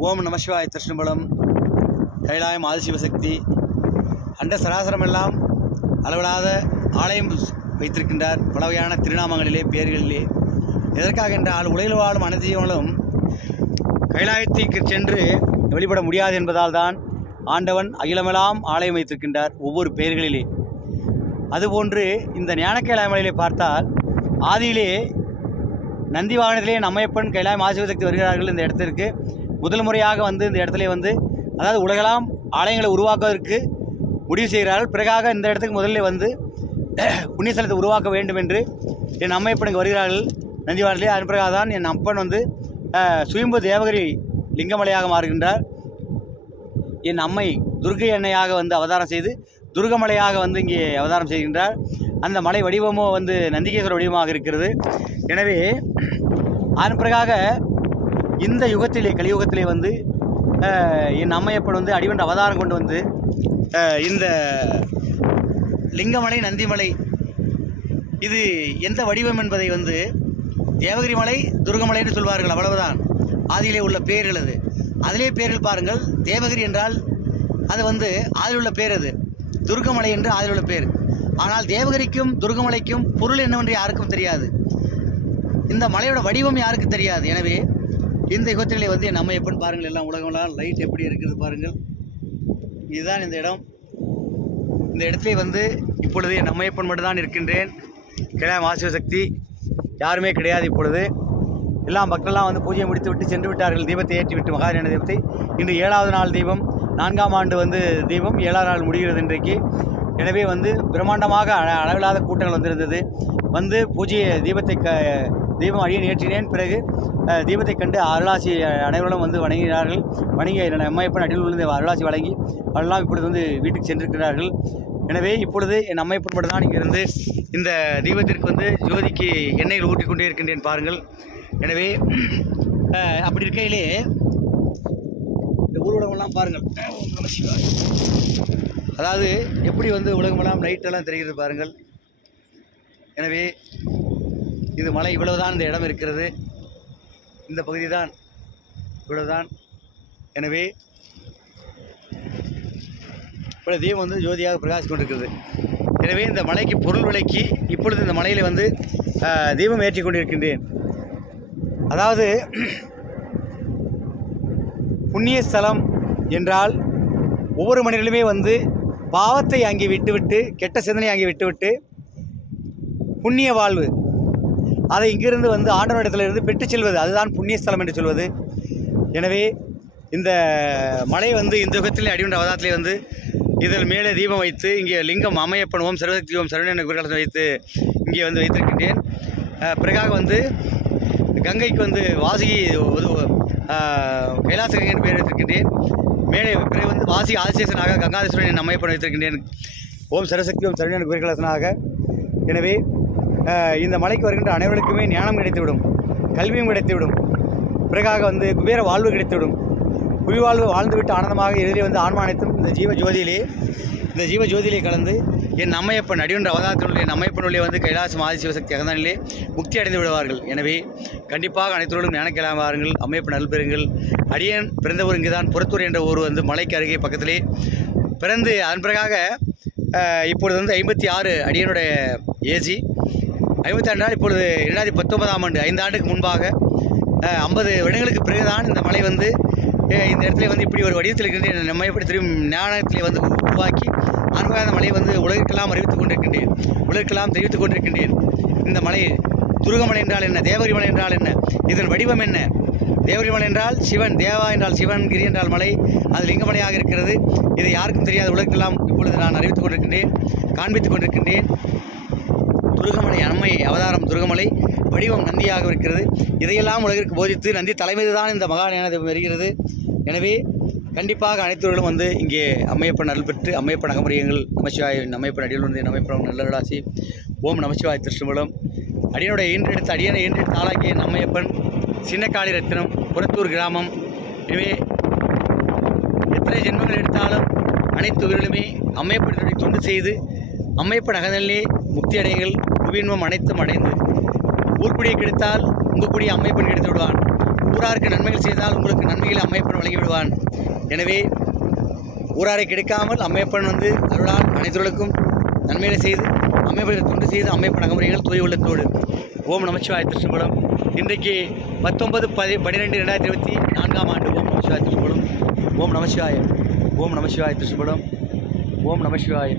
ஓம் நமசிவாய திருஷ்ணபலம் கைலாயம் ஆதிசிவசக்தி அண்ட சராசரமெல்லாம் அளவிலாத ஆலயம் வைத்திருக்கின்றார். பல வகையான திருநாமங்களிலே பேர்களிலே எதற்காக என்றால் உலகில் வாழும் அனைத்து ஜீவங்களும் கைலாயத்திற்கு சென்று வெளிப்பட முடியாது என்பதால் தான் ஆண்டவன் அகிலமெல்லாம் ஆலயம் வைத்திருக்கின்றார் ஒவ்வொரு பெயர்களிலே. அதுபோன்று இந்த ஞான கைலாயமலையிலே பார்த்தால் ஆதியிலே நந்தி வாகனத்திலே நம்மையப்பன் கைலாயம் ஆதிசிவசக்தி வருகிறார்கள். இந்த இடத்திற்கு முதல் முறையாக வந்து இந்த இடத்துல வந்து அதாவது உலகெல்லாம் ஆலயங்களை உருவாக்குவதற்கு முடிவு செய்கிறார்கள். பிறகாக இந்த இடத்துக்கு முதலில் வந்து புண்ணியஸ்தலத்தை உருவாக்க வேண்டும் என்று என் அம்மையப்பனுக்கு வருகிறார்கள் நந்தி வாகனத்திலே. அதன் பிறகாக தான் என் அப்பன் வந்து சுயம்பு தேவகிரி லிங்கமலையாக மாறுகின்றார். என் அம்மை துர்கை எண்ணெயாக வந்து அவதாரம் செய்து துர்கமலையாக வந்து இங்கே அவதாரம் செய்கின்றார். அந்த மலை வடிவமோ வந்து நந்திகேஸ்வர வடிவமாக இருக்கிறது. எனவே அதன் பிறகாக இந்த யுகத்திலே கலியுகத்திலே வந்து என் அம்மையப்பன் வந்து அடிவண்ட அவதாரம் கொண்டு வந்து இந்த லிங்கமலை நந்திமலை இது எந்த வடிவம் என்பதை வந்து தேவகிரி மலை துர்கமலை என்று சொல்வார்கள். அவ்வளவுதான் ஆதியிலே உள்ள பேர்கள். அது அதிலே பேர்கள் பாருங்கள். தேவகிரி என்றால் அது வந்து ஆதில் உள்ள பேர், அது துர்கமலை என்று ஆதில் உள்ள பேர். ஆனால் தேவகிரிக்கும் துர்கமலைக்கும் பொருள் என்னவென்று யாருக்கும் தெரியாது. இந்த மலையோட வடிவம் யாருக்கு தெரியாது. எனவே இந்த யுகத்திலே வந்து என் அம்மையப்பன் பாருங்கள், எல்லாம் உலகமெல்லாம் லைட் எப்படி இருக்கிறது பாருங்கள். இதுதான் இந்த இடம். இந்த இடத்துல வந்து இப்பொழுது என் அம்மையப்பன் மட்டும்தான் இருக்கின்றேன். கைலாயம் ஆதிசிவசக்தி யாருமே கிடையாது. இப்பொழுது எல்லாம் மக்கள்லாம் வந்து பூஜையை முடித்து விட்டு சென்று விட்டார்கள். தீபத்தை ஏற்றி விட்டு மகாஞான தீபத்தை இன்று 7வது நாள் தீபம், 4ஆம் ஆண்டு வந்து தீபம் 7ஆம் நாள் முடிகிறது இன்றைக்கு. எனவே வந்து பிரம்மாண்டமாக அளவில்லாத கூட்டங்கள் வந்திருந்தது. வந்து பூஜையை தீபம் அடியேன் ஏற்றினேன். பிறகு தீபத்தை கண்டு அருளாசி அனைவரும் வந்து வணங்கினார்கள். வணங்கி அம்மையப்பன் அடியில் விழுந்து அருளாசி வழங்கி அவரெல்லாம் இப்பொழுது வந்து வீட்டுக்கு சென்றிருக்கிறார்கள். எனவே இப்பொழுது என் அம்மையப்பன் மட்டும் தான் இங்கிருந்து இந்த தீபத்திற்கு வந்து ஜோதிக்கு எண்ணெய்கள் ஊற்றி கொண்டே இருக்கின்றேன் பாருங்கள். எனவே அப்படி இருக்கையிலே இந்த ஊர்வலமெல்லாம் பாருங்கள். அதாவது எப்படி வந்து உலகமெல்லாம் லைட்டெல்லாம் தெரிகிறது பாருங்கள். எனவே இது மலை இவ்வளவுதான் இந்த இடம் இருக்கிறது. இந்த பகுதி தான் இவ்வளவுதான். எனவே இப்போ தீபம் வந்து ஜோதியாக பிரகாசி கொண்டிருக்கிறது. எனவே இந்த மலைக்கு பொருள் விலைக்கு இப்பொழுது இந்த மலையில் வந்து தீபம் ஏற்றி கொண்டிருக்கின்றேன். அதாவது புண்ணிய ஸ்தலம் என்றால் ஒவ்வொரு மனிதர்களுமே வந்து பாவத்தை அங்கே விட்டுவிட்டு கெட்ட சிந்தனை அங்கே விட்டுவிட்டு புண்ணிய வாழ்வு அதை இங்கிருந்து வந்து ஆண்டவனிடத்திலிருந்து பெற்று செல்வது, அதுதான் புண்ணியஸ்தலம் என்று சொல்வது. எனவே இந்த மலை வந்து இந்த யுகத்திலே அடிவண்ட அவதாரத்திலே வந்து இதில் மேலே தீபம் வைத்து இங்கே லிங்கம் அம்மையப்பன் ஓம் சர்வசக்தி ஓம் சரவண குருகாலத்தை வைத்து இங்கே வந்து வைத்திருக்கின்றேன். பிறகாக வந்து கங்கைக்கு வந்து வாசுகி கைலாசகங்கை என்று பெயர் வைத்திருக்கின்றேன். மேலே பிறகு வந்து வாசி ஆதிசேஷனாக கங்காதீஸ்வரன் என் அம்மையப்பன் வைத்திருக்கின்றேன். ஓம் சரசக்தி ஓம் சரவண குருகாலசனாக. எனவே இந்த மலைக்கு வருகின்ற அனைவருக்குமே ஞானம் கிடைத்துவிடும், கல்வியும் கிடைத்துவிடும். பிறகாக வந்து குபேர வாழ்வு கிடைத்துவிடும். குவிவாழ்வு வாழ்ந்துவிட்டு ஆனந்தமாக இறுதியில் வந்து ஆன்மா அனைத்தும் இந்த ஜீவ ஜோதியிலே கலந்து என் அம்மையப்பன் அடிவண்ட அவதாரத்தினுடைய என் அம்மையப்பனுடைய வந்து கைலாசம் ஆதிசிவசக்தி அகந்தானிலே முக்தி அடைந்து விடுவார்கள். எனவே கண்டிப்பாக அனைத்தோடும் ஞான கேளாம வாருங்கள், அம்மையப்பன் அருள்பெறுங்கள். அடியன் பிறந்த ஊர் இங்கு தான் புறத்தூர் என்ற ஊர் வந்து மலைக்கு அருகே பக்கத்திலே பிறந்து அதன் பிறகாக இப்பொழுது வந்து 56 அடியனுடைய ஏஜி 52 நாள். இப்பொழுது 2019ஆம் ஆண்டு 5 ஆண்டுக்கு முன்பாக 50 வருடங்களுக்கு பிறகுதான் இந்த மலை வந்து இந்த இடத்துல வந்து இப்படி ஒரு வடிவத்தில் இருக்கின்ற நம்மைப்படி திரும்பி ஞானத்திலே வந்து உருவாக்கி அன்பாக அந்த மலையை வந்து உலகிற்கெல்லாம் அறிவித்துக் கொண்டிருக்கின்றேன், உலகிற்கெல்லாம் தெரிவித்துக் கொண்டிருக்கின்றேன். இந்த மலை துருகமலை என்றால் என்ன, தேவகிரி மலை என்றால் என்ன, இதன் வடிவம் என்ன? தேவகிரி மலை என்றால் சிவன், தேவா என்றால் சிவன், கிரி என்றால் மலை, அது லிங்கமலையாக இருக்கிறது. இது யாருக்கும் தெரியாது. உலகிற்கெல்லாம் இப்பொழுது நான் அறிவித்துக் கொண்டிருக்கின்றேன், காண்பித்துக் கொண்டிருக்கின்றேன். துருகமலை அம்மை அவதாரம் துருகமலை, வடிவம் நந்தியாக இருக்கிறது. இதையெல்லாம் உலகிற்கு போதித்து நந்தி தலைமீது தான் இந்த மகாஞானம் வருகிறது. எனவே கண்டிப்பாக அனைத்தவர்களும் வந்து இங்கே அம்மையப்பன் அருள் பெற்று அம்மையப்பன் அகமுறையங்கள் நமசிவாய அம்மையப்பன் அடியில் வந்து அம்மையப்பன் நல்லராசி ஓம் நமசிவாய திருஷ்ணபலம். அடியனுடைய அடியனை ஈன்றெடுத்து ஆளாக்கிய அம்மையப்பன் சின்னக்காளி ரத்தினம், புறத்தூர் கிராமம். எனவே எத்தனை ஜென்மங்கள் எடுத்தாலும் அனைத்து உயிர்களுமே அம்மையப்பனுடைய தொண்டு செய்து அம்மையப்பன் அகநிலே முக்தி அடையுங்கள். புவியின்பம் அனைத்தும் அடைந்து ஊர்க்குடியை கிடைத்தால் உங்கள் கூடிய அம்மையப்பன் கிடைத்து விடுவான். ஊராருக்கு நன்மைகள் செய்தால் உங்களுக்கு நன்மைகளை அம்மையப்பன் வழங்கிவிடுவான். எனவே ஊராரை கெடுக்காமல் அம்மையப்பன் அருளால் அனைத்தவர்களுக்கும் நன்மைகளை செய்து அம்மையப்பனுக்கு தொண்டு செய்து அம்மையப்பன் அகமுறைகள் தூய உள்ளத்தோடு. ஓம் நமச்சிவாய திருச்சிற்றம்பலம். இன்றைக்கு 19/12/2024 ஓம் நமச்சிவாய திருச்சிற்றம்பலம். ஓம் நமச்சிவாய. ஓம் நமச்சிவாய திருச்சிற்றம்பலம். ஓம் நமச்சிவாய.